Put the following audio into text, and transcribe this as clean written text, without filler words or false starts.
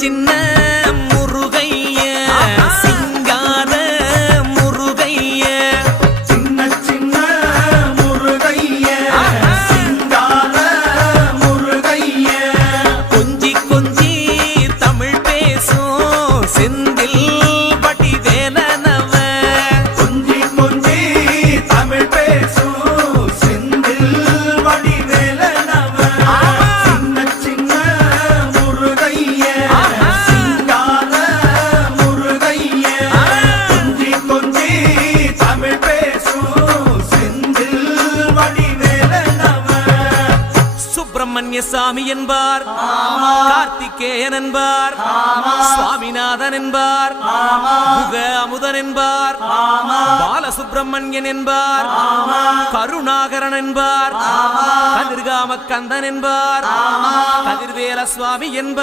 சின்ன முருகைய சிங்கார முருகைய சின்ன சின்ன முருகைய சிங்கார முருகைய கொஞ்சி கொஞ்சி தமிழ் பேசும் செந்தில் வடிவேலனவ கொஞ்சி கொஞ்சி தமிழ் பேசும் செந்தில் வடிவேலனவ சின்ன சின்ன முருகைய சிங்கார முருகைய கொஞ்சி கொஞ்சி தமிழ் பேசும் செந்தில் வடிவேலனவ சுப்பிரமணிய சாமி என்பார், கார்த்திகேயன் என்பார், சுவாமிநாதன் என்பார், முக அமுதன் என்பார், பாலசுப்பிரமணியன் என்பார், கருணாகரன் என்பார், கதிர்காம கந்தன் என்பார், கதிர்வேல சுவாமி என்பார்.